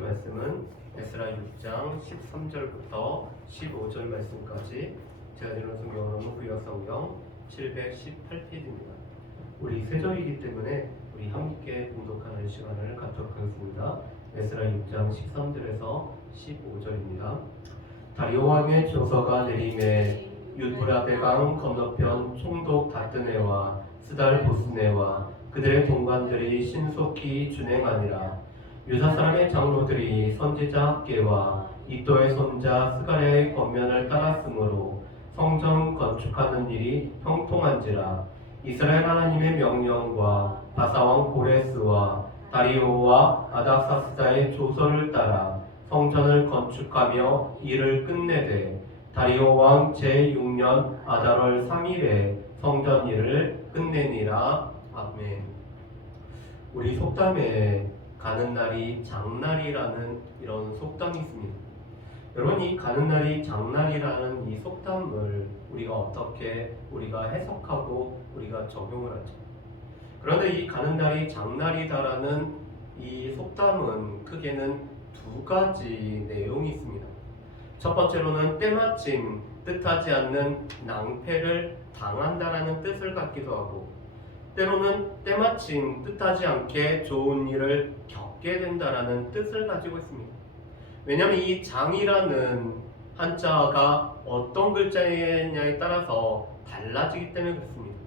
말씀은 에스라 6장 13절부터 15절 말씀까지 제가 드리는 성경은 구약 성경 718페이지입니다. 우리 세절이기 때문에 우리 함께 봉독하는 시간을 갖도록 하겠습니다. 에스라 6장 13절에서 15절입니다. 다리오 왕의 조서가 내림에 유브라데강 건너편 총독 다뜨네와 스달 보스네와 그들의 동관들이 신속히 준행하니라. 유다 사람의 장로들이 선지자 학계와 이또의 손자 스가랴의 권면을 따랐으므로 성전 건축하는 일이 형통한지라. 이스라엘 하나님의 명령과 바사왕 고레스와 다리오와 아닥사스다의 조서를 따라 성전을 건축하며 일을 끝내되 다리오 왕 제6년 아달월 3일에 성전 일을 끝내니라. 아멘. 우리 속담에 가는 날이 장날이라는 이런 속담이 있습니다. 여러분, 이 가는 날이 장날이라는 이 속담을 우리가 어떻게 해석하고 우리가 적용을 하죠? 그런데 이 가는 날이 장날이다라는 이 속담은 크게는 두 가지 내용이 있습니다. 첫 번째로는 때마침 뜻하지 않는 낭패를 당한다라는 뜻을 갖기도 하고, 때로는 때마침 뜻하지 않게 좋은 일을 겪게 된다라는 뜻을 가지고 있습니다. 왜냐하면 이 장이라는 한자가 어떤 글자냐에 따라서 달라지기 때문에 그렇습니다.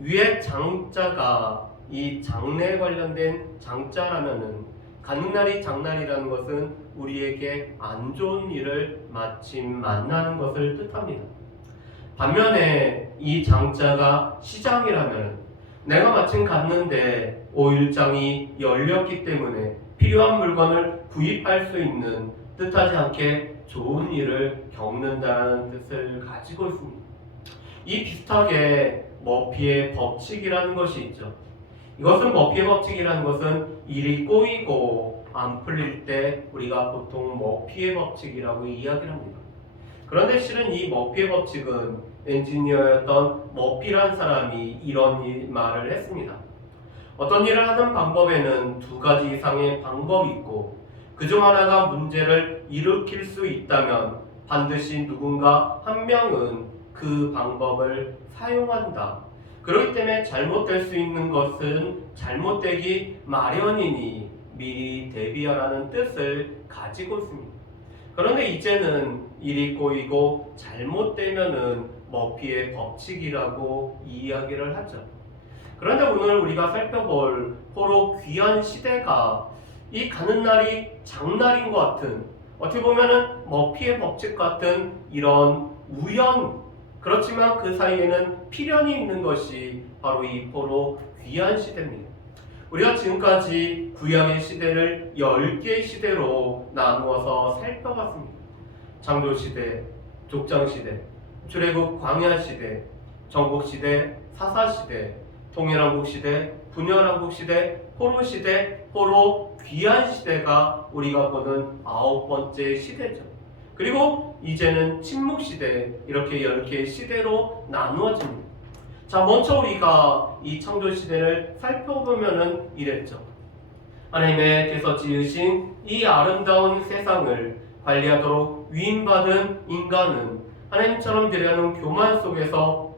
위에 장자가 이 장래에 관련된 장자라면은 가는 날이 장날이라는 것은 우리에게 안 좋은 일을 마침 만나는 것을 뜻합니다. 반면에 이 장자가 시장이라면 내가 마침 갔는데 오일장이 열렸기 때문에 필요한 물건을 구입할 수 있는 뜻하지 않게 좋은 일을 겪는다는 뜻을 가지고 있습니다. 이 비슷하게 머피의 법칙이라는 것이 있죠. 이것은 머피의 법칙이라는 것은 일이 꼬이고 안 풀릴 때 우리가 보통 머피의 법칙이라고 이야기를 합니다. 그런데 실은 이 머피의 법칙은 엔지니어였던 머피라는 사람이 이런 말을 했습니다. 어떤 일을 하는 방법에는 두 가지 이상의 방법이 있고 그중 하나가 문제를 일으킬 수 있다면 반드시 누군가 한 명은 그 방법을 사용한다. 그렇기 때문에 잘못될 수 있는 것은 잘못되기 마련이니 미리 대비하라는 뜻을 가지고 있습니다. 그런데 이제는 일이 꼬이고 잘못되면은 머피의 법칙이라고 이야기를 하죠. 그런데 오늘 우리가 살펴볼 포로 귀한 시대가 이 가는 날이 장날인 것 같은, 어떻게 보면은 머피의 법칙 같은 이런 우연, 그렇지만 그 사이에는 필연이 있는 것이 바로 이 포로 귀한 시대입니다. 우리가 지금까지 구약의 시대를 10개의 시대로 나누어서 살펴봤습니다. 창조시대, 족장시대, 출애굽 광야시대, 전국시대, 사사시대, 통일왕국시대, 분열왕국시대, 포로시대, 포로 귀한시대가 우리가 보는 9번째 시대죠. 그리고 이제는 침묵시대, 이렇게 10개의 시대로 나누어집니다. 자, 먼저 우리가 이 창조시대를 살펴보면은 이랬죠. 하나님께서 지으신 이 아름다운 세상을 관리하도록 위임받은 인간은 하나님처럼 되려는 교만 속에서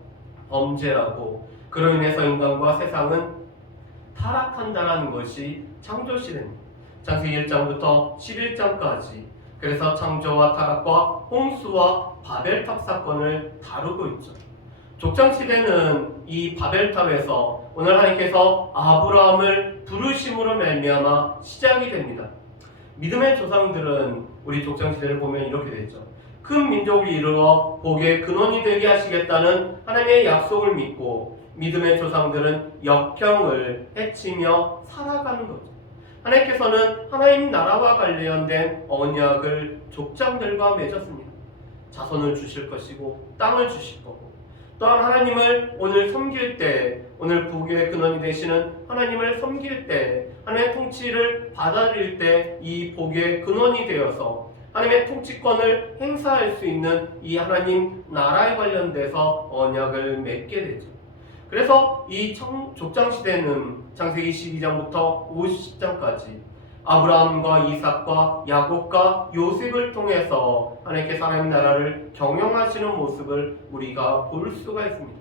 범죄하고 그로 인해서 인간과 세상은 타락한다는 것이 창조시대입니다. 창세기 1장부터 11장까지 그래서 창조와 타락과 홍수와 바벨탑 사건을 다루고 있죠. 족장시대는 이 바벨탑에서 오늘 하나님께서 아브라함을 부르심으로 말미암아 시작이 됩니다. 믿음의 조상들은 우리 족장시대를 보면 이렇게 되죠. 큰 민족을 이루어 복의 근원이 되게 하시겠다는 하나님의 약속을 믿고 믿음의 조상들은 역경을 헤치며 살아가는 거죠. 하나님께서는 하나님 나라와 관련된 언약을 족장들과 맺었습니다. 자손을 주실 것이고 땅을 주실 거고, 또한 하나님을 오늘 섬길 때, 오늘 복의 근원이 되시는 하나님을 섬길 때, 하나님의 통치를 받아들일 때 이 복의 근원이 되어서 하나님의 통치권을 행사할 수 있는 이 하나님 나라에 관련돼서 언약을 맺게 되죠. 그래서 이 족장시대는 창세기 12장부터 50장까지 아브라함과 이삭과 야곱과 요셉을 통해서 하나님께서 하나님 나라를 경영하시는 모습을 우리가 볼 수가 있습니다.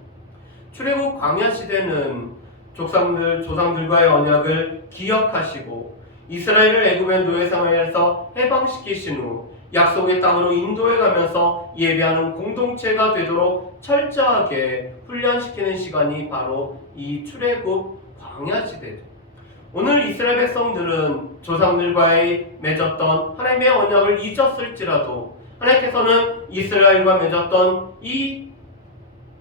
출애굽 광야 시대는 조상들과의 언약을 기억하시고 이스라엘을 애굽의 노예 상황에서 해방시키신 후 약속의 땅으로 인도해 가면서 예배하는 공동체가 되도록 철저하게 훈련시키는 시간이 바로 이 출애굽 광야 시대죠. 오늘 이스라엘 백성들은 조상들과의 맺었던 하나님의 언약을 잊었을지라도 하나님께서는 이스라엘과 맺었던 이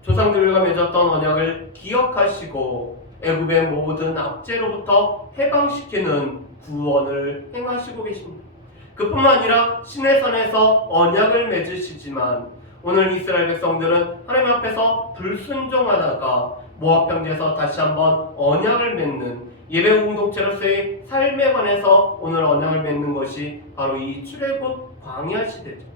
조상들과 맺었던 언약을 기억하시고 애굽의 모든 압제로부터 해방시키는 구원을 행하시고 계십니다. 그뿐만 아니라 시내산에서 언약을 맺으시지만 오늘 이스라엘 백성들은 하나님 앞에서 불순종하다가 모압 평지에서 다시 한번 언약을 맺는 예배 공동체로서의 삶에 관해서 오늘 언약을 맺는 것이 바로 이 출애굽 광야 시대죠.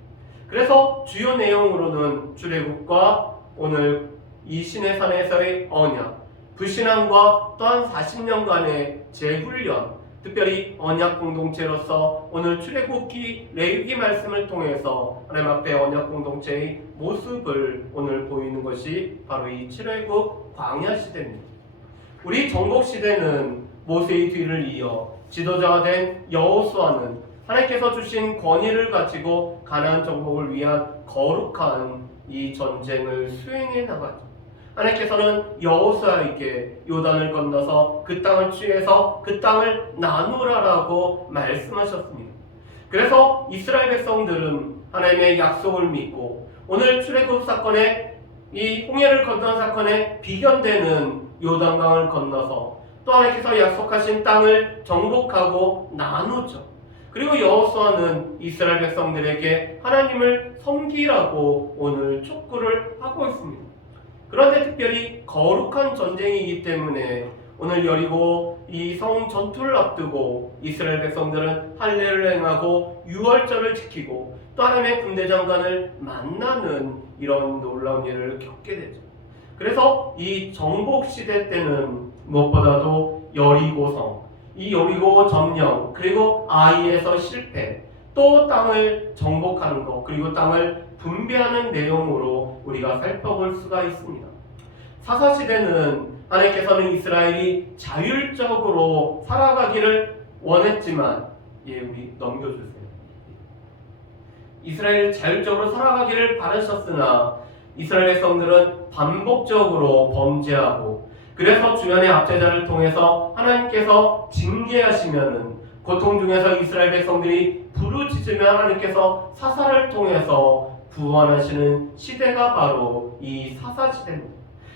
그래서 주요 내용으로는 출애굽과 오늘 이 시내산에서의 언약, 불신앙과 또한 40년간의 재훈련, 특별히 언약 공동체로서 오늘 출애굽기 레위기 말씀을 통해서 하나님 앞에 언약 공동체의 모습을 오늘 보이는 것이 바로 이 출애굽 광야 시대입니다. 우리 정복 시대는 모세의 뒤를 이어 지도자가 된 여호수아는 하나님께서 주신 권위를 가지고 가나안 정복을 위한 거룩한 이 전쟁을 수행해 나가죠. 하나님께서는 여호수아에게 요단을 건너서 그 땅을 취해서 그 땅을 나누라라고 말씀하셨습니다. 그래서 이스라엘 백성들은 하나님의 약속을 믿고 오늘 출애굽 사건에 이 홍해를 건넌 사건에 비견되는 요단강을 건너서 또 하나님께서 약속하신 땅을 정복하고 나누죠. 그리고 여호수아는 이스라엘 백성들에게 하나님을 섬기라고 오늘 촉구를 하고 있습니다. 그런데 특별히 거룩한 전쟁이기 때문에 오늘 여리고 이 성 전투를 앞두고 이스라엘 백성들은 할례를 행하고 유월절을 지키고 또 하나님의 군대 장관을 만나는 이런 놀라운 일을 겪게 되죠. 그래서 이 정복 시대 때는 무엇보다도 여리고성, 이 여리고 점령, 그리고 아이에서 실패, 또 땅을 정복하는 것, 그리고 땅을 분배하는 내용으로 우리가 살펴볼 수가 있습니다. 사사시대는 하나님께서는 이스라엘이 자율적으로 살아가기를 원했지만, 우리 넘겨주세요. 이스라엘이 자율적으로 살아가기를 바라셨으나 이스라엘 백성들은 반복적으로 범죄하고 그래서 주변의 압제자를 통해서 하나님께서 징계하시면은 고통 중에서 이스라엘 백성들이 부르짖으면 하나님께서 사사를 통해서 구원하시는 시대가 바로 이 사사시대입니다.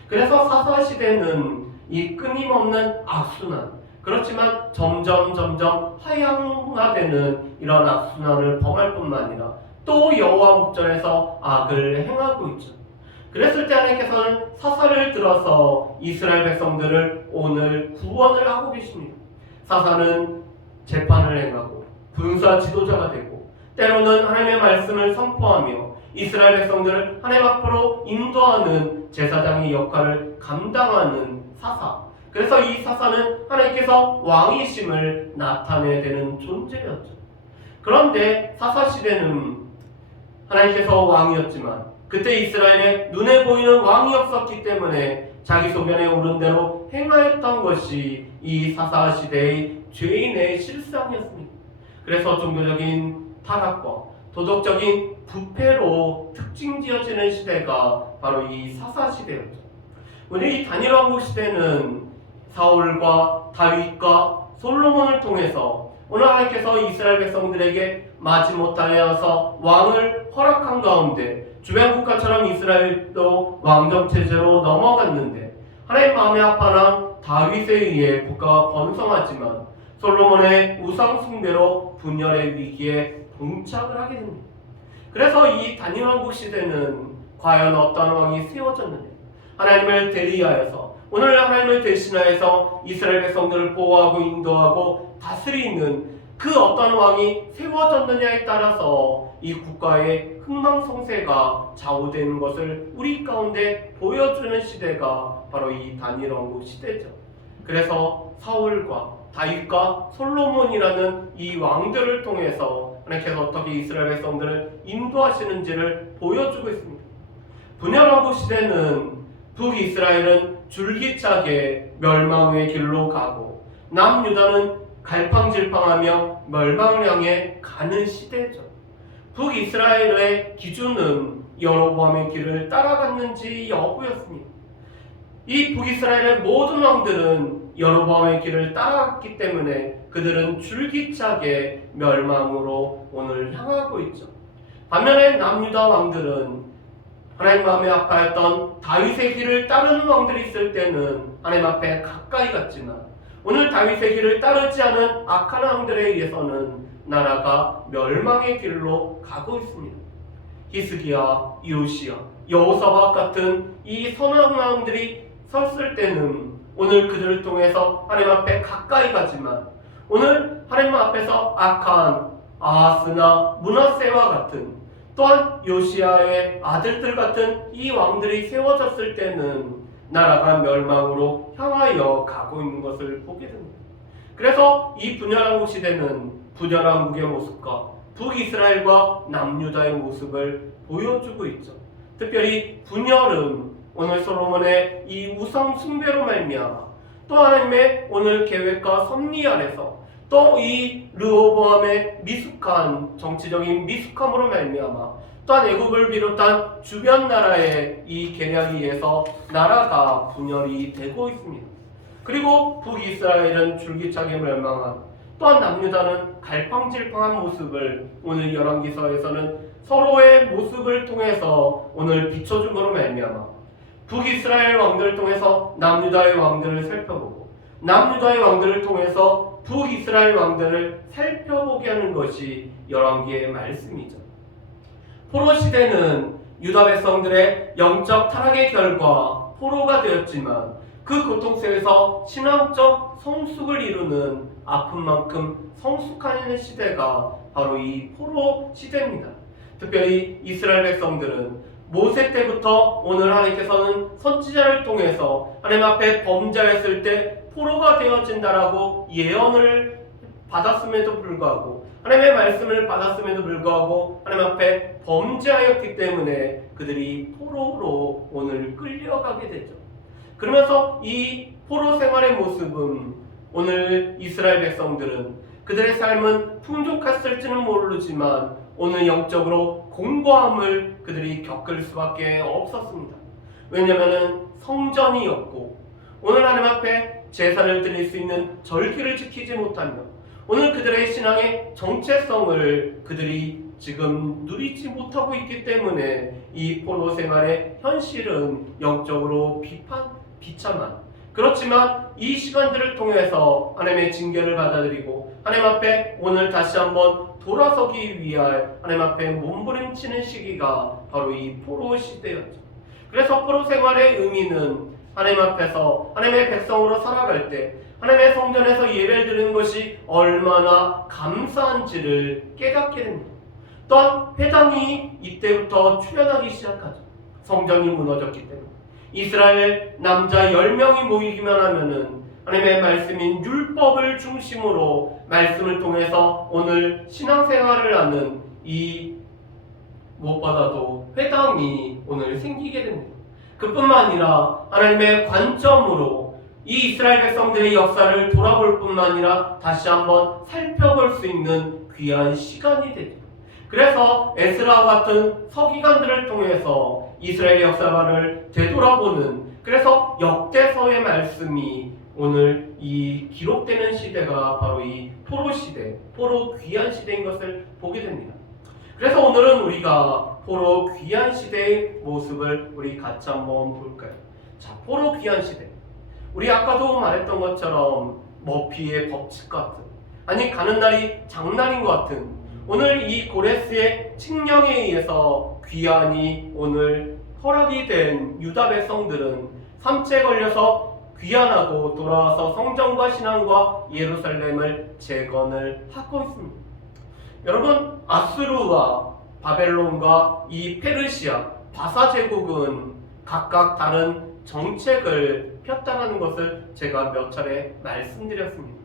그래서 사사시대는 이 끊임없는 악순환, 그렇지만 점점 하향화되는 이런 악순환을 범할 뿐만 아니라 또 여호와 목전에서 악을 행하고 있죠. 그랬을 때 하나님께서는 사사를 들어서 이스라엘 백성들을 오늘 구원을 하고 계십니다. 사사는 재판을 행하고 군사 지도자가 되고 때로는 하나님의 말씀을 선포하며 이스라엘 백성들을 하나님 앞으로 인도하는 제사장의 역할을 감당하는 사사. 그래서 이 사사는 하나님께서 왕이심을 나타내야 되는 존재였죠. 그런데 사사시대는 하나님께서 왕이었지만 그때 이스라엘에 눈에 보이는 왕이 없었기 때문에 자기 소견에 오른 대로 행하였던 것이 이 사사시대의 죄인의 실상이었습니다. 그래서 종교적인 타락과 도덕적인 부패로 특징지어지는 시대가 바로 이 사사시대였죠. 우리 이 다니엘 왕국 시대는 사울과 다윗과 솔로몬을 통해서 오늘 하나님께서 이스라엘 백성들에게 마지못하여서 왕을 허락한 가운데 주변 국가처럼 이스라엘도 왕정체제로 넘어갔는데 하나님 마음에 합한 다윗에 의해 국가가 번성하지만 솔로몬의 우상숭배로 분열의 위기에 봉착을 하게 됩니다. 그래서 이 다니엘 왕국 시대는 과연 어떤 왕이 세워졌느냐, 하나님을 대리하여서 오늘 하나님을 대신하여서 이스라엘 백성들을 보호하고 인도하고 다스리는 그 어떤 왕이 세워졌느냐에 따라서 이 국가의 흥망성쇠가 좌우되는 것을 우리 가운데 보여주는 시대가 바로 이 다니엘 왕국 시대죠. 그래서 사울과 다윗과 솔로몬이라는 이 왕들을 통해서 하나님께서 어떻게 이스라엘 백성들을 인도하시는지를 보여주고 있습니다. 분열왕국 시대는 북이스라엘은 줄기차게 멸망의 길로 가고 남유다는 갈팡질팡하며 멸망을 향해 가는 시대죠. 북이스라엘의 기준은 여로보암의 길을 따라갔는지 여부였습니다. 이 북이스라엘의 모든 왕들은 여로보암의 길을 따라갔기 때문에 그들은 줄기차게 멸망으로 오늘 향하고 있죠. 반면에 남유다 왕들은 하나님 마음에 아파했던 다윗의 길을 따르는 왕들이 있을 때는 하나님 앞에 가까이 갔지만 오늘 다윗의 길을 따르지 않은 악한 왕들에 의해서는 나라가 멸망의 길로 가고 있습니다. 히스기야, 요시야, 여호사밧 같은 이 선한 왕들이 섰을 때는 오늘 그들을 통해서 하나님 앞에 가까이 가지만 오늘 하나님 앞에서 악한 아하스나 므낫세와 같은 또한 요시야의 아들들 같은 이 왕들이 세워졌을 때는 나라가 멸망으로 향하여 가고 있는 것을 보게 됩니다. 그래서 이 분열왕국 시대는 분열왕국의 모습과 북이스라엘과 남유다의 모습을 보여주고 있죠. 특별히 분열은 오늘 솔로몬의 이 우상 숭배로 말미암아 또 하나님의 오늘 계획과 섭리 아래서 또 이 르호보암의 미숙한 정치적인 미숙함으로 말미암아 또한 애국을 비롯한 주변 나라의 이 계략에 의해서 나라가 분열이 되고 있습니다. 그리고 북이스라엘은 줄기차게 멸망한 또한 남유다는 갈팡질팡한 모습을 오늘 열왕기서에서는 서로의 모습을 통해서 오늘 비춰줌으로 말미암아 북이스라엘 왕들을 통해서 남유다의 왕들을 살펴보고 남유다의 왕들을 통해서 북이스라엘 왕들을 살펴보게 하는 것이 열왕기의 말씀이죠. 포로 시대는 유다 백성들의 영적 타락의 결과 포로가 되었지만 그 고통 속에서 신앙적 성숙을 이루는 아픔만큼 성숙하는 시대가 바로 이 포로 시대입니다. 특별히 이스라엘 백성들은 모세 때부터 오늘 하나님께서는 선지자를 통해서 하나님 앞에 범죄했을 때 포로가 되어진다라고 예언을 받았음에도 불구하고 하나님의 말씀을 받았음에도 불구하고 하나님 앞에 범죄하였기 때문에 그들이 포로로 오늘 끌려가게 되죠. 그러면서 이 포로 생활의 모습은 오늘 이스라엘 백성들은 그들의 삶은 풍족했을지는 모르지만 오늘 영적으로 공고함을 그들이 겪을 수밖에 없었습니다. 왜냐하면 성전이 없고 오늘 하나님 앞에 제사를 드릴 수 있는 절기를 지키지 못하며 오늘 그들의 신앙의 정체성을 그들이 지금 누리지 못하고 있기 때문에 이 포로 생활의 현실은 영적으로 비참한 그렇지만 이 시간들을 통해서 하나님의 징계를 받아들이고 하나님 앞에 오늘 다시 한번 돌아서기 위할 하나님 앞에 몸부림치는 시기가 바로 이 포로 시대였죠. 그래서 포로 생활의 의미는 하나님 앞에서 하나님의 백성으로 살아갈 때 하나님의 성전에서 예배를 드리는 것이 얼마나 감사한지를 깨닫게 됩니다. 또한 회당이 이때부터 출현하기 시작하죠. 성전이 무너졌기 때문에 이스라엘 남자 10명이 모이기만 하면은 하나님의 말씀인 율법을 중심으로 말씀을 통해서 오늘 신앙생활을 하는 이 무엇보다도 회당이 오늘 생기게 됩니다. 그뿐만 아니라 하나님의 관점으로 이 이스라엘 백성들의 역사를 돌아볼 뿐만 아니라 다시 한번 살펴볼 수 있는 귀한 시간이 되죠. 그래서 에스라와 같은 서기관들을 통해서 이스라엘의 역사를 되돌아보는 그래서 역대서의 말씀이 오늘 이 기록되는 시대가 바로 이 포로 시대, 포로 귀한 시대인 것을 보게 됩니다. 그래서 오늘은 우리가 포로 귀한 시대의 모습을 우리 같이 한번 볼까요? 자, 포로 귀한 시대. 우리 아까도 말했던 것처럼 머피의 법칙 같은 아니 가는 날이 장날인 것 같은 오늘 이 고레스의 칙령에 의해서 귀환이 오늘 허락이 된 유다 백성들은 삼체에 걸려서 귀환하고 돌아와서 성전과 신앙과 예루살렘을 재건을 하고 있습니다. 여러분 아수르와 바벨론과 이 페르시아, 바사 제국은 각각 다른 정책을 폈다는 것을 제가 몇 차례 말씀드렸습니다.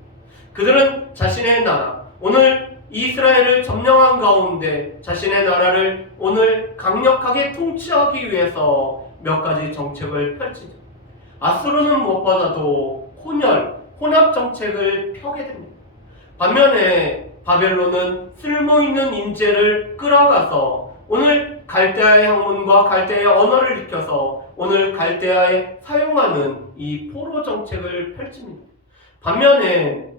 그들은 자신의 나라, 오늘 이스라엘을 점령한 가운데 자신의 나라를 오늘 강력하게 통치하기 위해서 몇 가지 정책을 펼치죠. 아수르는 무엇보다도 혼합 정책을 펴게 됩니다. 반면에 바벨론은 쓸모있는 인재를 끌어가서 오늘 갈대아의 학문과 갈대아의 언어를 익혀서 오늘 갈대아에 사용하는 이 포로 정책을 펼칩니다. 반면에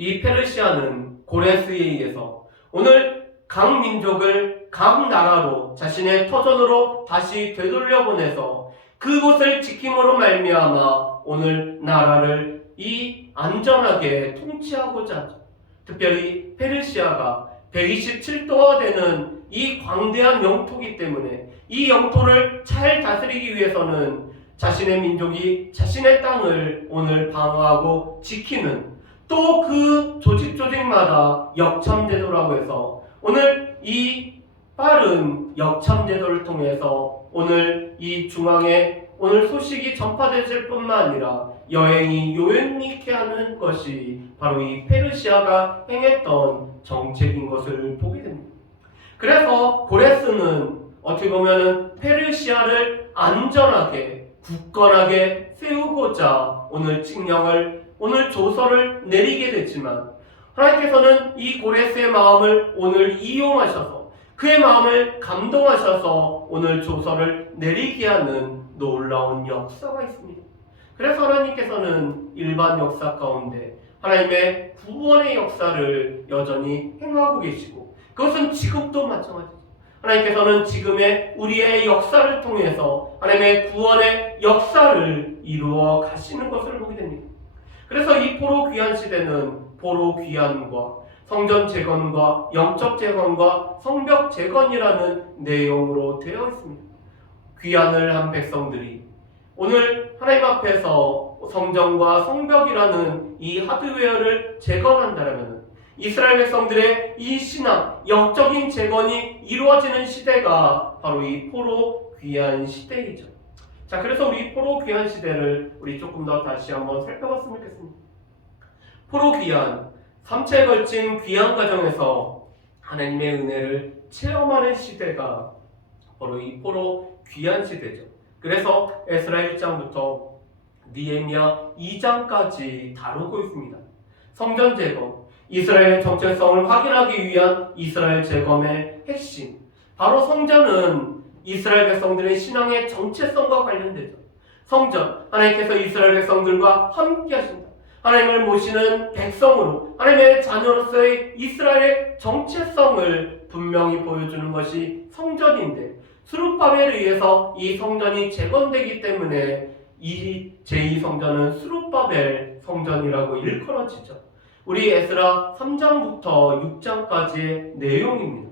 이 페르시아는 고레스에 의해서 오늘 각 민족을 각 나라로 자신의 터전으로 다시 되돌려보내서 그곳을 지킴으로 말미암아 오늘 나라를 이 안전하게 통치하고자 하죠. 특별히 페르시아가 127도가 되는 이 광대한 영토이기 때문에 이 영토를 잘 다스리기 위해서는 자신의 민족이 자신의 땅을 오늘 방어하고 지키는 또 그 조직마다 역참제도라고 해서 오늘 이 빠른 역참제도를 통해서 오늘 이 중앙에 오늘 소식이 전파되질 뿐만 아니라 여행이 요행케 하는 것이 바로 이 페르시아가 행했던 정책인 것을 보게 됩니다. 그래서 고레스는 어떻게 보면 페르시아를 안전하게 굳건하게 세우고자 오늘 칙령을 오늘 조서를 내리게 됐지만 하나님께서는 이 고레스의 마음을 오늘 이용하셔서 그의 마음을 감동하셔서 오늘 조서를 내리게 하는 놀라운 역사가 있습니다. 그래서 하나님께서는 일반 역사 가운데 하나님의 구원의 역사를 여전히 행하고 계시고 그것은 지금도 마찬가지죠. 하나님께서는 지금의 우리의 역사를 통해서 하나님의 구원의 역사를 이루어 가시는 것을 보게 됩니다. 그래서 이 포로 귀환 시대는 포로 귀환과 성전 재건과 영적 재건과 성벽 재건이라는 내용으로 되어 있습니다. 귀환을 한 백성들이 오늘 하나님 앞에서 성전과 성벽이라는 이 하드웨어를 재건한다면 이스라엘 백성들의 이 신앙, 영적인 재건이 이루어지는 시대가 바로 이 포로 귀환 시대이죠. 자, 그래서 우리 포로 귀환 시대를 우리 조금 더 다시 한번 살펴봤으면 좋겠습니다. 포로 귀환, 3차에 걸친 귀환 과정에서 하나님의 은혜를 체험하는 시대가 바로 이 포로 귀환 시대죠. 그래서 에스라 1장부터 느헤미야 2장까지 다루고 있습니다. 성전 재건, 이스라엘의 정체성을 확인하기 위한 이스라엘 재건의 핵심, 바로 성전은 이스라엘 백성들의 신앙의 정체성과 관련되죠. 성전, 하나님께서 이스라엘 백성들과 함께 하신다. 하나님을 모시는 백성으로 하나님의 자녀로서의 이스라엘의 정체성을 분명히 보여주는 것이 성전인데 스룹바벨에 의해서 이 성전이 재건되기 때문에 이 제2성전은 스룹바벨 성전이라고 일컬어지죠. 우리 에스라 3장부터 6장까지의 내용입니다.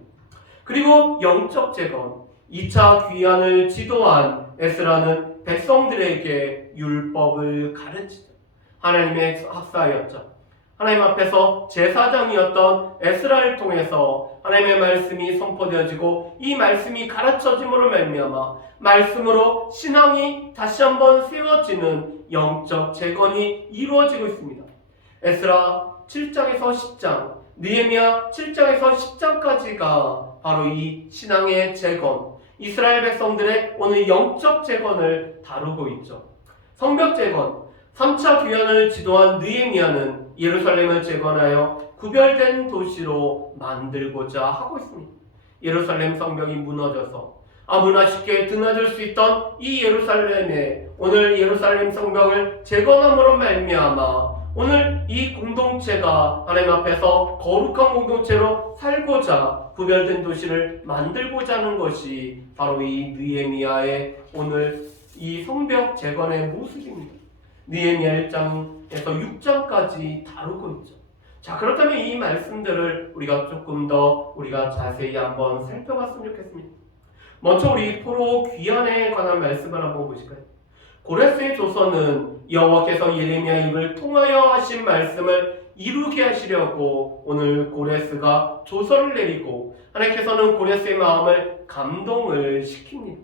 그리고 영적 재건, 2차 귀환을 지도한 에스라는 백성들에게 율법을 가르치죠. 하나님의 학사였죠. 하나님 앞에서 제사장이었던 에스라를 통해서 하나님의 말씀이 선포되어지고 이 말씀이 가르쳐짐으로 말미암아 말씀으로 신앙이 다시 한번 세워지는 영적 재건이 이루어지고 있습니다. 에스라 7장에서 10장, 느헤미야 7장에서 10장까지가 바로 이 신앙의 재건, 이스라엘 백성들의 오늘 영적 재건을 다루고 있죠. 성벽 재건, 3차 귀환을 지도한 느헤미야는 예루살렘을 재건하여 구별된 도시로 만들고자 하고 있습니다. 예루살렘 성벽이 무너져서 아무나 쉽게 드나들 수 있던 이 예루살렘에 오늘 예루살렘 성벽을 재건함으로 말미암아 오늘 이 공동체가 하나님 앞에서 거룩한 공동체로 살고자 구별된 도시를 만들고자 하는 것이 바로 이 느헤미야의 오늘 이 성벽 재건의 모습입니다. 느헤미야 1장에서 6장까지 다루고 있죠. 자, 그렇다면 이 말씀들을 우리가 조금 더 우리가 자세히 한번 살펴봤으면 좋겠습니다. 먼저 우리 포로 귀환에 관한 말씀을 한번 보실까요? 고레스의 조서는 여호와께서 예레미야 입을 통하여 하신 말씀을 이루게 하시려고 오늘 고레스가 조서를 내리고 하나님께서는 고레스의 마음을 감동을 시킵니다.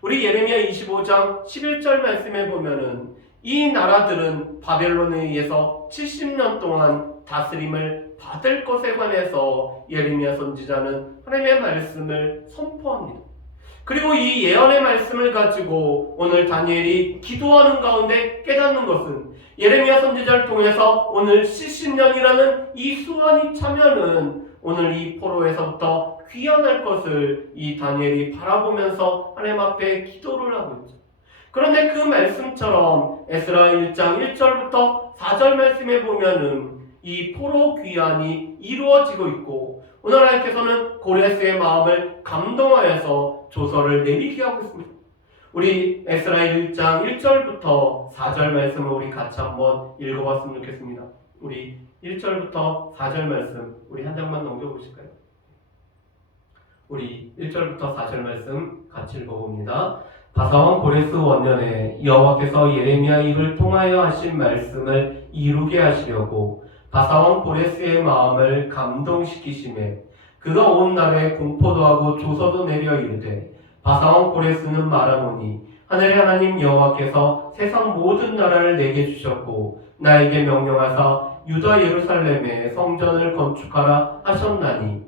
우리 예레미야 25장 11절 말씀에 보면은 이 나라들은 바벨론에 의해서 70년 동안 다스림을 받을 것에 관해서 예레미야 선지자는 하나님의 말씀을 선포합니다. 그리고 이 예언의 말씀을 가지고 오늘 다니엘이 기도하는 가운데 깨닫는 것은 예레미야 선지자를 통해서 오늘 70년이라는 이 수완이 차면은 오늘 이 포로에서부터 귀환할 것을 이 다니엘이 바라보면서 하나님 앞에 기도를 하고 있죠. 그런데 그 말씀처럼 에스라 1장 1절부터 4절 말씀에 보면은 이 포로 귀환이 이루어지고 있고 오늘 하나님께서는 고레스의 마음을 감동하여서 조서를 내리게 하고 있습니다. 우리 에스라 1장 1절부터 4절 말씀을 우리 같이 한번 읽어봤으면 좋겠습니다. 우리 1절부터 4절 말씀 우리 한 장만 넘겨보실까요? 우리 1절부터 4절 말씀 같이 읽어봅니다. 바사왕 고레스 원년에 여호와께서 예레미야 입을 통하여 하신 말씀을 이루게 하시려고 바사왕 고레스의 마음을 감동시키심에 그가 온 날에 공포도 하고 조서도 내려 이르되 바사왕 고레스는 말하노니 하늘의 하나님 여호와께서 세상 모든 나라를 내게 주셨고 나에게 명령하사 유다 예루살렘에 성전을 건축하라 하셨나니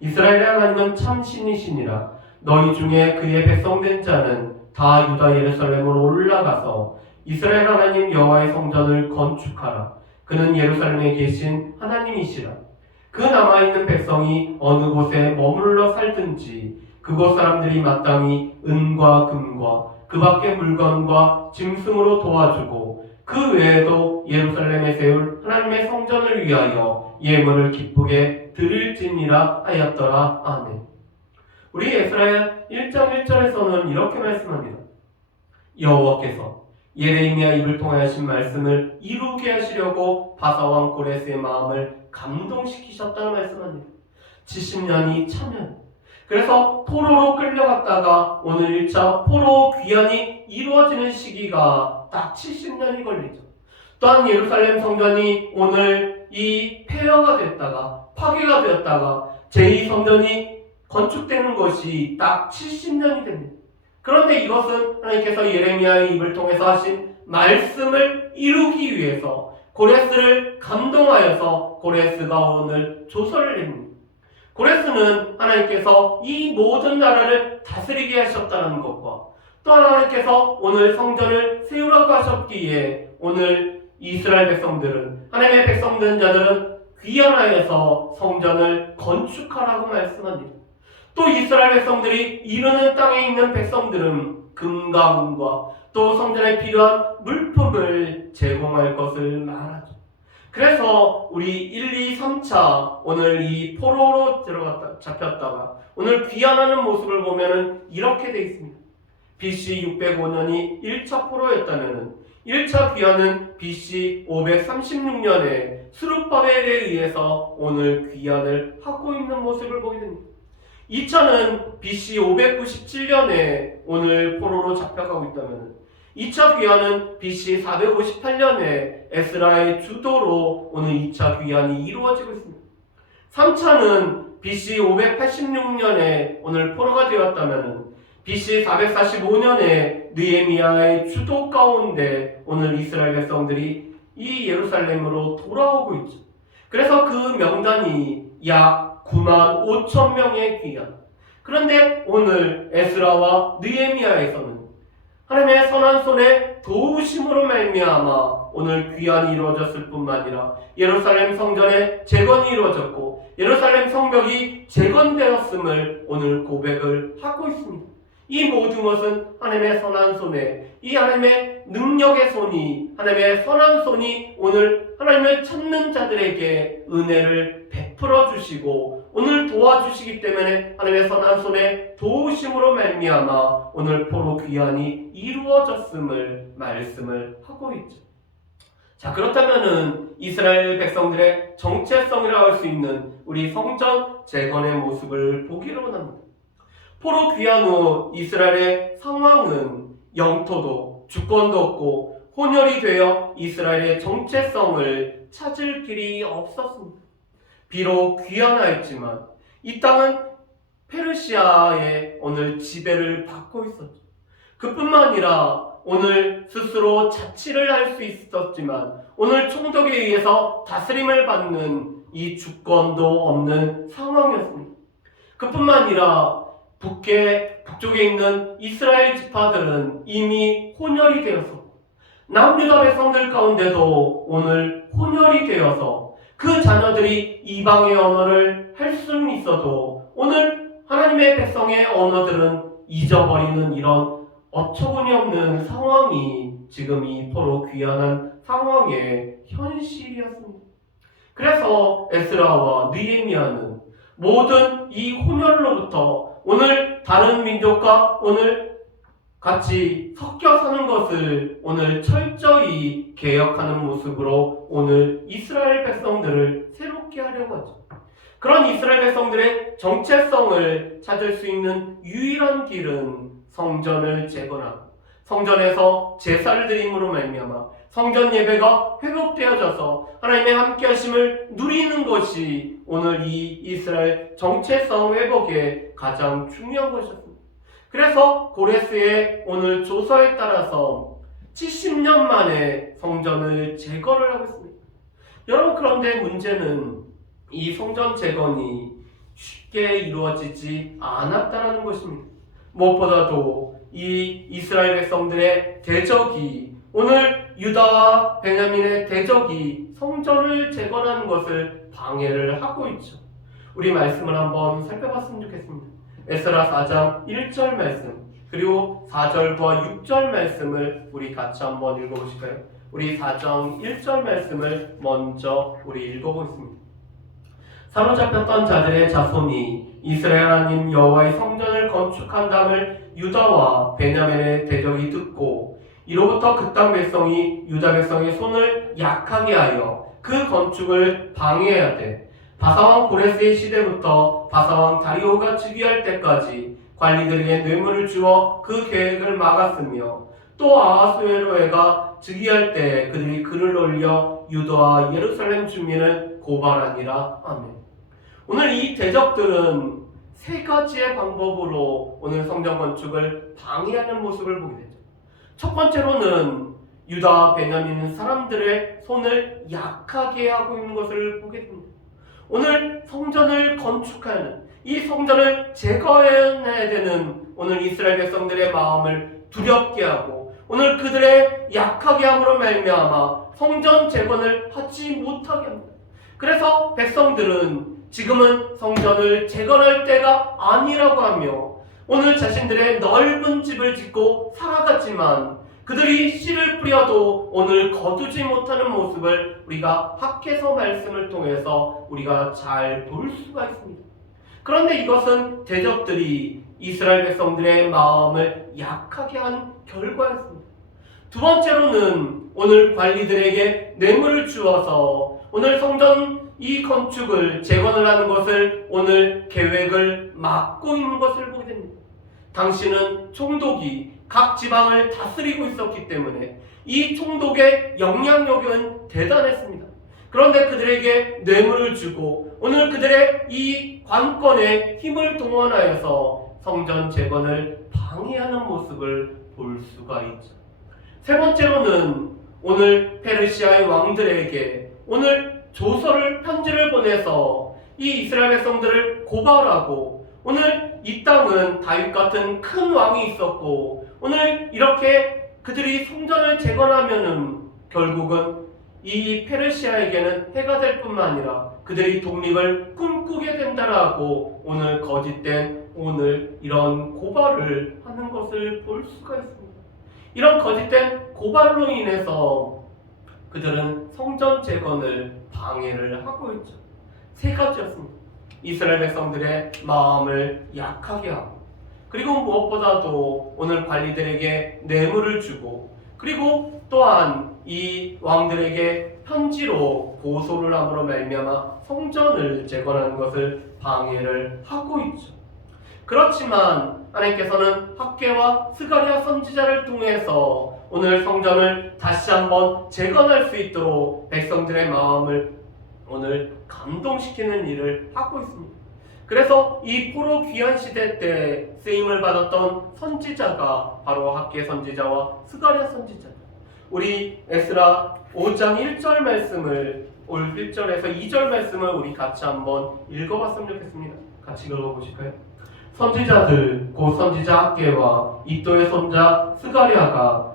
이스라엘의 하나님은 참 신이시니라. 너희 중에 그의 백성된 자는 다 유다 예루살렘으로 올라가서 이스라엘 하나님 여호와의 성전을 건축하라. 그는 예루살렘에 계신 하나님이시라. 그 남아있는 백성이 어느 곳에 머물러 살든지 그곳 사람들이 마땅히 은과 금과 그 밖의 물건과 짐승으로 도와주고 그 외에도 예루살렘에 세울 하나님의 성전을 위하여 예물을 기쁘게 드릴지니라 하였더라. 아멘. 우리 에스라 1장 1절에서는 이렇게 말씀합니다. 여호와께서 예레미야 입을 통해 하신 말씀을 이루게 하시려고 바사왕 고레스의 마음을 감동시키셨다는 말씀합니다. 70년이 차면 그래서 포로로 끌려갔다가 오늘 1차 포로 귀환이 이루어지는 시기가 딱 70년이 걸리죠. 또한 예루살렘 성전이 오늘 이 폐허가 됐다가 파괴가 되었다가 제2성전이 건축되는 것이 딱 70년이 됩니다. 그런데 이것은 하나님께서 예레미야의 입을 통해서 하신 말씀을 이루기 위해서 고레스를 감동하여서 고레스가 오늘 조서를 냅니다. 고레스는 하나님께서 이 모든 나라를 다스리게 하셨다는 것과 또 하나님께서 오늘 성전을 세우라고 하셨기에 오늘 이스라엘 백성들은 하나님의 백성된 자들은 귀환하여서 성전을 건축하라고 말씀합니다. 또 이스라엘 백성들이 이르는 땅에 있는 백성들은 금과 은과 또 성전에 필요한 물품을 제공할 것을 말하죠. 그래서 우리 1, 2, 3차 오늘 이 포로로 잡혔다가 오늘 귀환하는 모습을 보면은 이렇게 돼 있습니다. BC 605년이 1차 포로였다면은 1차 귀환은 BC 536년에 스룹바벨에 의해서 오늘 귀환을 하고 있는 모습을 보게 됩니다. 2차는 BC 597년에 오늘 포로로 잡혀가고 있다면 2차 귀환은 BC 458년에 에스라의 주도로 오늘 2차 귀환이 이루어지고 있습니다. 3차는 BC 586년에 오늘 포로가 되었다면 BC 445년에 느헤미야의 주도 가운데 오늘 이스라엘 백성들이 이 예루살렘으로 돌아오고 있죠. 그래서 그 명단이 약 9만 5천 명의 귀환. 그런데 오늘 에스라와 느헤미야에서는 하나님의 선한 손에 도우심으로 말미암아 오늘 귀환이 이루어졌을 뿐만 아니라 예루살렘 성전의 재건이 이루어졌고 예루살렘 성벽이 재건되었음을 오늘 고백을 하고 있습니다. 이 모든 것은 하나님의 선한 손에 이 하나님의 능력의 손이 하나님의 선한 손이 오늘 하나님을 찾는 자들에게 은혜를 베풀어 주시고 오늘 도와주시기 때문에 하나님의 선한 손에 도우심으로 말미암아 오늘 포로 귀환이 이루어졌음을 말씀을 하고 있죠. 자, 그렇다면은 이스라엘 백성들의 정체성이라고 할 수 있는 우리 성전 재건의 모습을 보기로 합니다. 포로 귀환 후 이스라엘의 상황은 영토도 주권도 없고 혼혈이 되어 이스라엘의 정체성을 찾을 길이 없었습니다. 비록 귀환하였지만 이 땅은 페르시아의 오늘 지배를 받고 있었죠. 그뿐만 아니라 오늘 스스로 자치를 할 수 있었지만 오늘 총독에 의해서 다스림을 받는 이 주권도 없는 상황이었습니다. 그뿐만 아니라 북쪽에 있는 이스라엘 지파들은 이미 혼혈이 되었었고 남유다 백성들 가운데도 오늘 혼혈이 되어서 그 자녀들이 이방의 언어를 할 수는 있어도 오늘 하나님의 백성의 언어들은 잊어버리는 이런 어처구니 없는 상황이 지금 이 포로 귀환한 상황의 현실이었습니다. 그래서 에스라와 느헤미야는 모든 이 혼혈로부터 오늘 다른 민족과 오늘 같이 섞여 사는 것을 오늘 철저히 개혁하는 모습으로 오늘 이스라엘 백성들을 새롭게 하려고 하죠. 그런 이스라엘 백성들의 정체성을 찾을 수 있는 유일한 길은 성전을 재건하고 성전에서 제사를 드림으로 말미암아 성전 예배가 회복되어져서 하나님의 함께하심을 누리는 것이 오늘 이 이스라엘 정체성 회복의 가장 중요한 것이었습니다. 그래서 고레스의 오늘 조서에 따라서 70년 만에 성전을 재건을 하고 있습니다. 여러분, 그런데 문제는 이 성전 재건이 쉽게 이루어지지 않았다는 것입니다. 무엇보다도 이 이스라엘 백성들의 대적이 오늘 유다와 베냐민의 대적이 성전을 재건하는 것을 방해를 하고 있죠. 우리 말씀을 한번 살펴봤으면 좋겠습니다. 에스라 4장 1절 말씀 그리고 4절과 6절 말씀을 우리 같이 한번 읽어보실까요? 우리 4장 1절 말씀을 먼저 우리 읽어보겠습니다. 사로잡혔던 자들의 자손이 이스라엘 하나님 여호와의 성전을 건축한다음을 유다와 베냐민의 대적이 듣고 이로부터 그 땅 백성이 유다 백성의 손을 약하게 하여 그 건축을 방해해야 돼. 바사왕 고레스의 시대부터 바사왕 다리오가 즉위할 때까지 관리들에게 뇌물을 주어 그 계획을 막았으며 또 아하수에로에가 즉위할 때 그들이 글을 올려 유다와 예루살렘 주민을 고발하니라. 아멘. 오늘 이 대적들은 세 가지의 방법으로 오늘 성전 건축을 방해하는 모습을 보게 되죠. 첫 번째로는 유다, 베냐민 사람들의 손을 약하게 하고 있는 것을 보게 됩니다. 오늘 성전을 건축하는 이 성전을 재건해야 되는 오늘 이스라엘 백성들의 마음을 두렵게 하고 오늘 그들의 약하게 함으로 말미암아 성전 재건을 하지 못하게 합니다. 그래서 백성들은 지금은 성전을 재건할 때가 아니라고 하며 오늘 자신들의 넓은 집을 짓고 살아갔지만 그들이 씨를 뿌려도 오늘 거두지 못하는 모습을 우리가 학개서 말씀을 통해서 우리가 잘 볼 수가 있습니다. 그런데 이것은 대적들이 이스라엘 백성들의 마음을 약하게 한 결과였습니다. 두 번째로는 오늘 관리들에게 뇌물을 주어서 오늘 성전 이 건축을 재건을 하는 것을 오늘 계획을 막고 있는 것을 보게 됩니다. 당시는 총독이 각 지방을 다스리고 있었기 때문에 이 총독의 영향력은 대단했습니다. 그런데 그들에게 뇌물을 주고 오늘 그들의 이 관권에 힘을 동원하여서 성전 재건을 방해하는 모습을 볼 수가 있죠. 세 번째로는 오늘 페르시아의 왕들에게 오늘 조서를 편지를 보내서 이 이스라엘 백성들을 고발하고 오늘 이 땅은 다윗 같은 큰 왕이 있었고 오늘 이렇게 그들이 성전을 재건하면은 결국은 이 페르시아에게는 해가 될 뿐만 아니라 그들이 독립을 꿈꾸게 된다라고 오늘 거짓된 오늘 이런 고발을 하는 것을 볼 수가 있습니다. 이런 거짓된 고발로 인해서 그들은 성전 재건을 방해를 하고 있죠. 세 가지였습니다. 이스라엘 백성들의 마음을 약하게 하고 그리고 무엇보다도 오늘 관리들에게 뇌물을 주고 그리고 또한 이 왕들에게 편지로 고소를 함으로 말미암아 성전을 재건하는 것을 방해를 하고 있죠. 그렇지만 하나님께서는 학개와 스가랴 선지자를 통해서 오늘 성전을 다시 한번 재건할 수 있도록 백성들의 마음을 오늘 감동시키는 일을 하고 있습니다. 그래서 이 포로 귀환 시대 때 쓰임을 받았던 선지자가 바로 학개 선지자와 스가랴 선지자. 우리 에스라 5장 1절 말씀을 1절에서 2절 말씀을 우리 같이 한번 읽어봤으면 좋겠습니다. 같이 읽어보실까요? 선지자들 곧 선지자 학개와 이도의 손자 스가랴가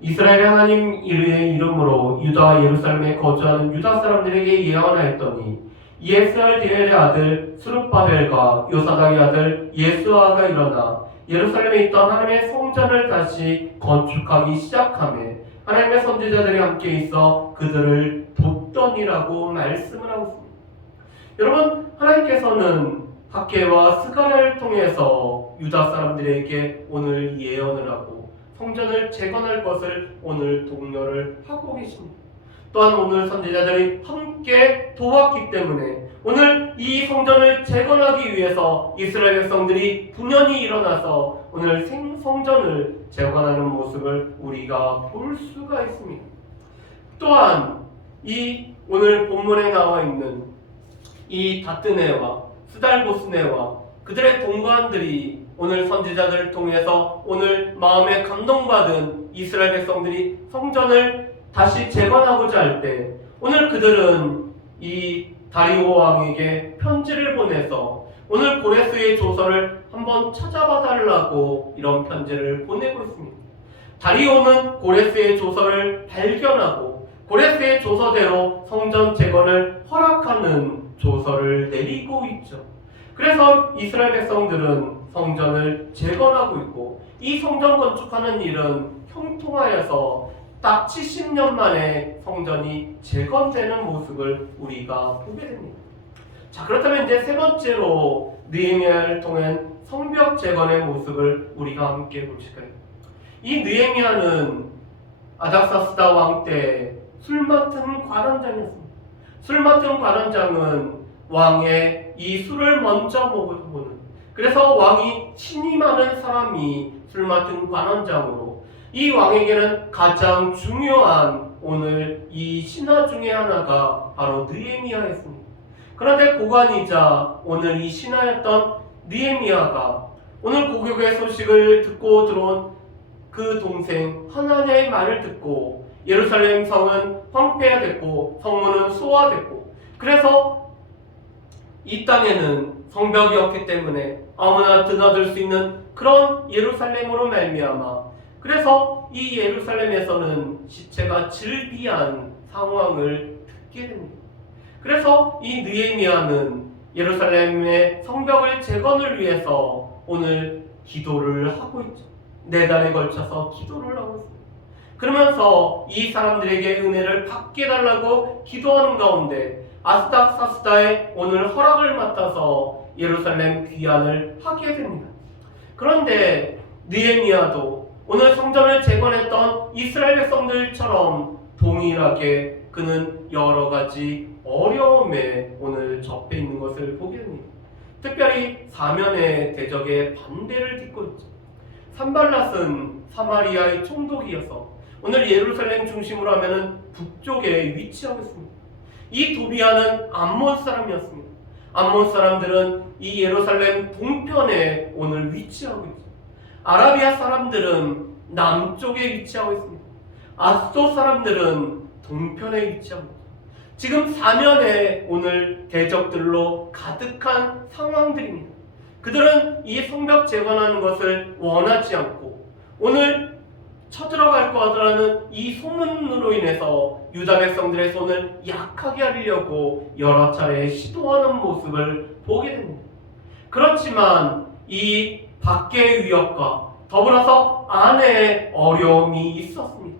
이스라엘 하나님 이의 이름으로 유다와 예루살렘에 거주하는 유다 사람들에게 예언하였더니 예스알디엘의 아들 스룹바벨과 요사닥의 아들 예수아가 일어나 예루살렘에 있던 하나님의 성전을 다시 건축하기 시작하며 하나님의 선지자들이 함께 있어 그들을 돕더니라고 말씀을 하고 있습니다. 여러분, 하나님께서는 학개와 스가랴를 통해서 유다 사람들에게 오늘 예언을 하고 성전을 재건할 것을 오늘 독려를 하고 계십니다. 또한 오늘 선지자들이 함께 도왔기 때문에 오늘 이 성전을 재건하기 위해서 이스라엘 백성들이 분연히 일어나서 오늘 성전을 재건하는 모습을 우리가 볼 수가 있습니다. 또한 이 오늘 본문에 나와 있는 이 다뜨네와 스달보스네와 그들의 동거한들이 오늘 선지자들을 통해서 오늘 마음에 감동받은 이스라엘 백성들이 성전을 다시 재건하고자 할 때 오늘 그들은 이 다리오 왕에게 편지를 보내서 오늘 고레스의 조서를 한번 찾아봐 달라고 이런 편지를 보내고 있습니다. 다리오는 고레스의 조서를 발견하고 고레스의 조서대로 성전 재건을 허락하는 조서를 내리고 있죠. 그래서 이스라엘 백성들은 성전을 재건하고 있고 이 성전 건축하는 일은 형통하여서 딱 70년 만에 성전이 재건되는 모습을 우리가 보게 됩니다. 자, 그렇다면 이제 세 번째로 느헤미야를 통한 성벽 재건의 모습을 우리가 함께 보실까요? 이 느헤미야는 아닥사스다 왕 때 술 맡은 관원장이었습니다. 술 맡은 관원장은 왕의 이 술을 먼저 먹어보는, 그래서 왕이 신임하는 사람이 술 맡은 관원장으로 이 왕에게는 가장 중요한 오늘 이 신하 중에 하나가 바로 느헤미야였습니다. 그런데 고관이자 오늘 이 신하였던 느헤미야가 오늘 고국의 소식을 듣고 들어온 그 동생 하나냐의 말을 듣고 예루살렘 성은 황폐화됐고 성문은 소화됐고 그래서 이 땅에는 성벽이 없기 때문에 아무나 드나들 수 있는 그런 예루살렘으로 말미암아 그래서 이 예루살렘에서는 시체가 즐비한 상황을 듣게 됩니다. 그래서 이 느헤미야는 예루살렘의 성벽을 재건을 위해서 오늘 기도를 하고 있죠. 4달에 걸쳐서 기도를 하고 있습니다. 그러면서 이 사람들에게 은혜를 받게 해달라고 기도하는 가운데 아스닥사스다의 오늘 허락을 맡아서 예루살렘 귀환을 하게 됩니다. 그런데 느헤미야도 오늘 성전을 재건했던 이스라엘 백성들처럼 동일하게 그는 여러 가지 어려움에 오늘 접해 있는 것을 보게 됩니다. 특별히 사면의 대적의 반대를 딛고 있죠. 산발랏은 사마리아의 총독이어서 오늘 예루살렘 중심으로 하면은 북쪽에 위치하고 있습니다. 이 도비아는 암몬 사람이었습니다. 암몬 사람들은 이 예루살렘 동편에 오늘 위치하고 있죠. 아라비아 사람들은 남쪽에 위치하고 있습니다. 아스도 사람들은 동편에 위치하고 있죠. 지금 사면에 오늘 대적들로 가득한 상황들입니다. 그들은 이 성벽 재건하는 것을 원하지 않고 오늘 쳐들어갈 것 같다는 이 소문으로 인해서 유다 백성들의 손을 약하게 하려고 여러 차례 시도하는 모습을 보게 됩니다. 그렇지만 이 밖의 위협과 더불어서 안에 어려움이 있었습니다.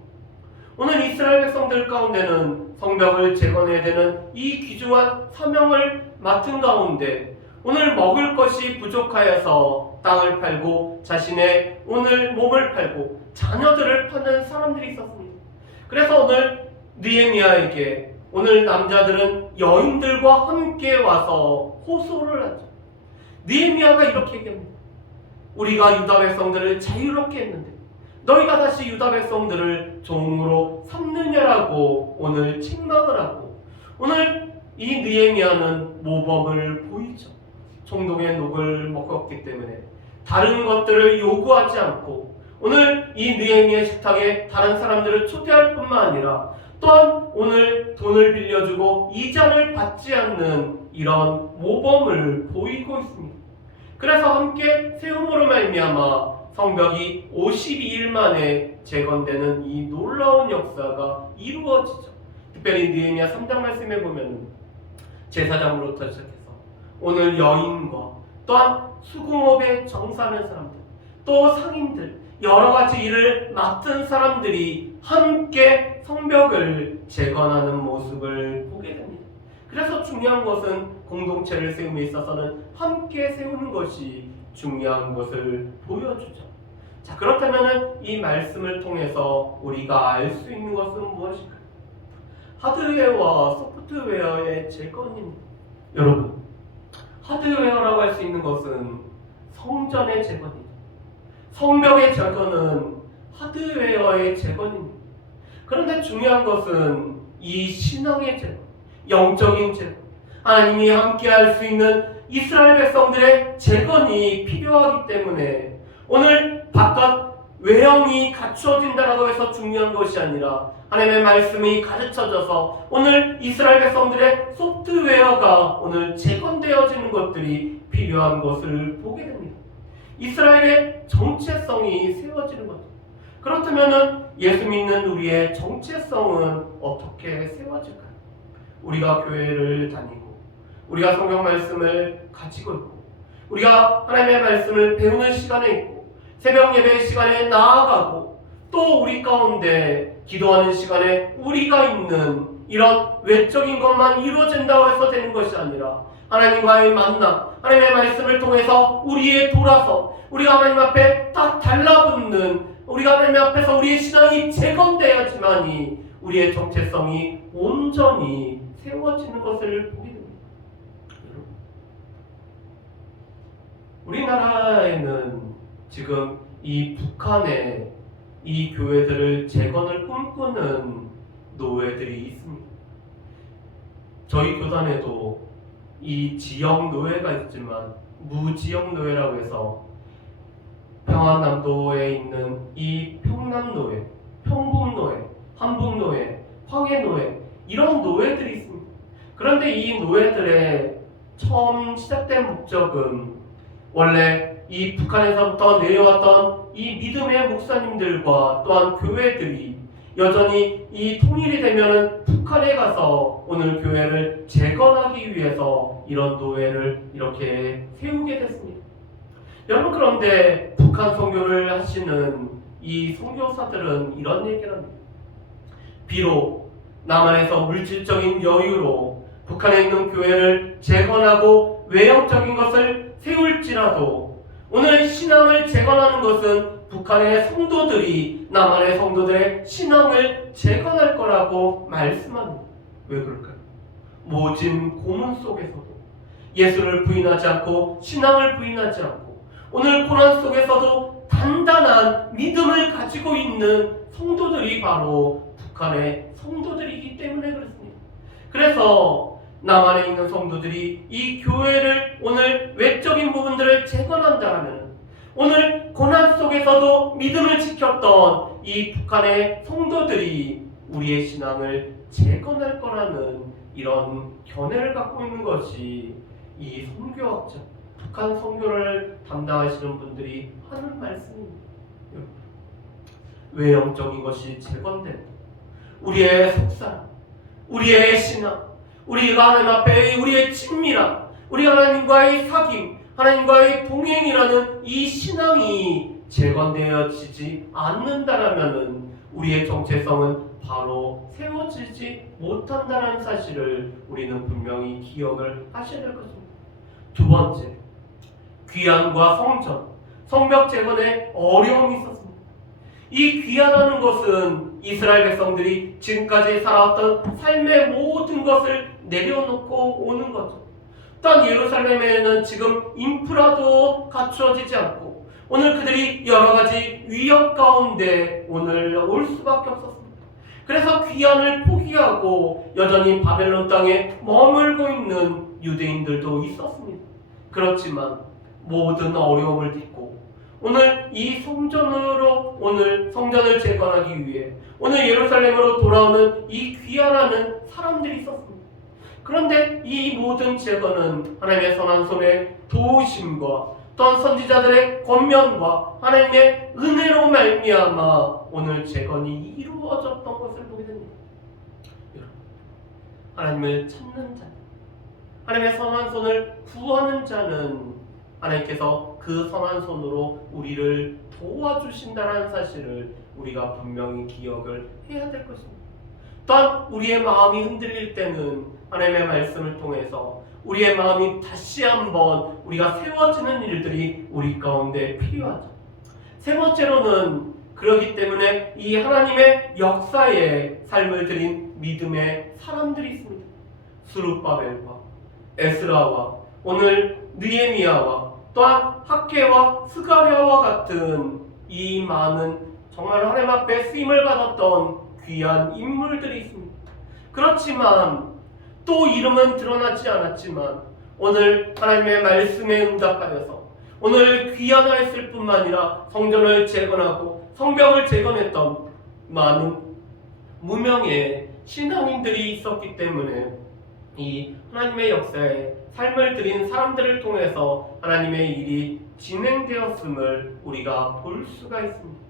오늘 이스라엘 백성들 가운데는 성벽을 재건해야 되는 이 귀중한 사명을 맡은 가운데 오늘 먹을 것이 부족하여서 땅을 팔고 자신의 오늘 몸을 팔고 자녀들을 파는 사람들이 있었습니다. 그래서 오늘 느헤미야에게 오늘 남자들은 여인들과 함께 와서 호소를 하죠. 느헤미야가 이렇게 얘기합니다. 우리가 유다 백성들을 자유롭게 했는데 너희가 다시 유다 백성들을 종으로 삼느냐라고 오늘 책망을 하고 오늘 이 느헤미야는 모범을 보이죠. 총독의 녹을 먹었기 때문에 다른 것들을 요구하지 않고 오늘 이 느헤미야 식탁에 다른 사람들을 초대할 뿐만 아니라 또한 오늘 돈을 빌려주고 이자를 받지 않는 이런 모범을 보이고 있습니다. 그래서 함께 세움으로 말미암아 성벽이 52일 만에 재건되는 이 놀라운 역사가 이루어지죠. 특별히 느헤미야 3장 말씀에 보면 제사장으로부터 시작해서 오늘 여인과 또한 수공업에 정사하는 사람들, 또 상인들, 여러 가지 일을 맡은 사람들이 함께 성벽을 재건하는 모습을 보게 됩니다. 그래서 중요한 것은 공동체를 세움에 있어서는 함께 세우는 것이 중요한 것을 보여주죠. 자, 그렇다면 이 말씀을 통해서 우리가 알 수 있는 것은 무엇일까요? 하드웨어와 소프트웨어의 재건입니다. 여러분, 하드웨어라고 할 수 있는 것은 성전의 재건이죠. 성벽의 재건은 하드웨어의 재건입니다. 그런데 중요한 것은 이 신앙의 재건, 영적인 재건, 하나님이 함께 할 수 있는 이스라엘 백성들의 재건이 필요하기 때문에 오늘 바깥 외형이 갖추어진다라고 해서 중요한 것이 아니라 하나님의 말씀이 가르쳐져서 오늘 이스라엘 백성들의 소프트웨어가 오늘 재건되어지는 것들이 필요한 것을 보게 됩니다. 이스라엘의 정체성이 세워지는 것. 그렇다면 예수 믿는 우리의 정체성은 어떻게 세워질까요? 우리가 교회를 다니고 우리가 성경 말씀을 가지고 있고 우리가 하나님의 말씀을 배우는 시간에 있고 새벽 예배 시간에 나아가고 또 우리 가운데 기도하는 시간에 우리가 있는 이런 외적인 것만 이루어진다고 해서 되는 것이 아니라 하나님과의 만남, 하나님의 말씀을 통해서 우리의 돌아서 우리가 하나님 앞에 딱 달라붙는 우리가 하나님 앞에서 우리의 신앙이 재건되어야지만이 우리의 정체성이 온전히 세워지는 것을 보게 됩니다. 우리나라에는 지금 이 북한에 이 교회들을 재건을 꿈꾸는 노예들이 있습니다. 저희 교단에도 이 지역 노예가 있지만 무지역 노예라고 해서 평안남도에 있는 이 평남노예, 평북노예, 한북노예, 황해노예 이런 노예들이 있습니다. 그런데 이 노예들의 처음 시작된 목적은 원래 이 북한에서부터 내려왔던 이 믿음의 목사님들과 또한 교회들이 여전히 이 통일이 되면은 북한에 가서 오늘 교회를 재건하기 위해서 이런 노예를 이렇게 세우게 됐습니다. 여러분, 그런데 북한 선교를 하시는 이 선교사들은 이런 얘기를 합니다. 비록 남한에서 물질적인 여유로 북한에 있는 교회를 재건하고 외형적인 것을 세울지라도 오늘 신앙을 재건하는 것은 북한의 성도들이 남한의 성도들의 신앙을 재건할 거라고 말씀합니다. 왜 그럴까요? 모진 고문 속에서도 예수를 부인하지 않고 신앙을 부인하지 않고 오늘 고난 속에서도 단단한 믿음을 가지고 있는 성도들이 바로 북한의 성도들이기 때문에 그렇습니다. 그래서 남한에 있는 성도들이 이 교회를 오늘 외적인 부분들을 재건한다면 오늘 고난 속에서도 믿음을 지켰던 이 북한의 성도들이 우리의 신앙을 재건할 거라는 이런 견해를 갖고 있는 것이 이 선교학자, 북한 선교를 담당하시는 분들이 하는 말씀입니다. 외형적인 것이 재건되고 우리의 속사람, 우리의 신앙, 우리가 하나님 앞에 우리의 친밀함, 우리 하나님과의 사귐, 하나님과의 동행이라는 이 신앙이 재건되어지지 않는다라면은 우리의 정체성은 바로 세워지지 못한다는 사실을 우리는 분명히 기억을 하셔야 될 것입니다. 두 번째, 귀환과 성전, 성벽 재건에 어려움이 있었습니다. 이 귀환하는 것은 이스라엘 백성들이 지금까지 살아왔던 삶의 모든 것을 내려놓고 오는 거죠. 또한 예루살렘에는 지금 인프라도 갖추어지지 않고 오늘 그들이 여러 가지 위협 가운데 오늘 올 수밖에 없었습니다. 그래서 귀환을 포기하고 여전히 바벨론 땅에 머물고 있는 유대인들도 있었습니다. 그렇지만 모든 어려움을 딛고 오늘 이 성전으로 오늘 성전을 재건하기 위해 오늘 예루살렘으로 돌아오는 이 귀환하는 사람들이 있었습니다. 그런데 이 모든 재건은 하나님의 선한 손의 도우심과 또한 선지자들의 권면과 하나님의 은혜로 말미암아 오늘 재건이 이루어졌던 것을 보게 됩니다. 여러분, 하나님을 찾는 자, 하나님의 선한 손을 구하는 자는 하나님께서 그 선한 손으로 우리를 도와주신다는 사실을 우리가 분명히 기억을 해야 될 것입니다. 또한 우리의 마음이 흔들릴 때는 하나님의 말씀을 통해서 우리의 마음이 다시 한번 우리가 세워지는 일들이 우리 가운데 필요하죠. 세 번째로는 그러기 때문에 이 하나님의 역사에 삶을 들인 믿음의 사람들이 있습니다. 스룹바벨과 에스라와 오늘 느헤미야와 또한 학개와 스가랴와 같은 이 많은 정말 하나님 앞에 쓰임을 받았던 귀한 인물들이 있습니다. 그렇지만 또 이름은 드러나지 않았지만 오늘 하나님의 말씀에 응답하여서 오늘 귀환하였을 뿐만 아니라 성전을 재건하고 성벽을 재건했던 많은 무명의 신앙인들이 있었기 때문에 이 하나님의 역사에 삶을 들인 사람들을 통해서 하나님의 일이 진행되었음을 우리가 볼 수가 있습니다.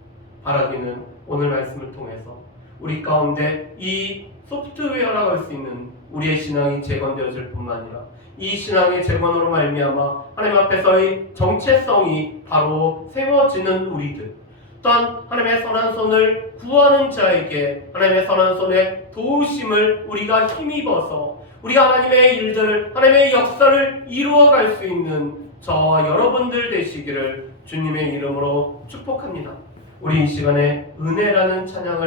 바라기는 오늘 말씀을 통해서 우리 가운데 이 소프트웨어라고 할 수 있는 우리의 신앙이 재건되어질 뿐만 아니라 이 신앙의 재건으로 말미암아 하나님 앞에서의 정체성이 바로 세워지는 우리들, 또한 하나님의 선한 손을 구하는 자에게 하나님의 선한 손의 도우심을 우리가 힘입어서 우리가 하나님의 일들을, 하나님의 역사를 이루어갈 수 있는 저와 여러분들 되시기를 주님의 이름으로 축복합니다. 우리 이 시간에 은혜라는 찬양을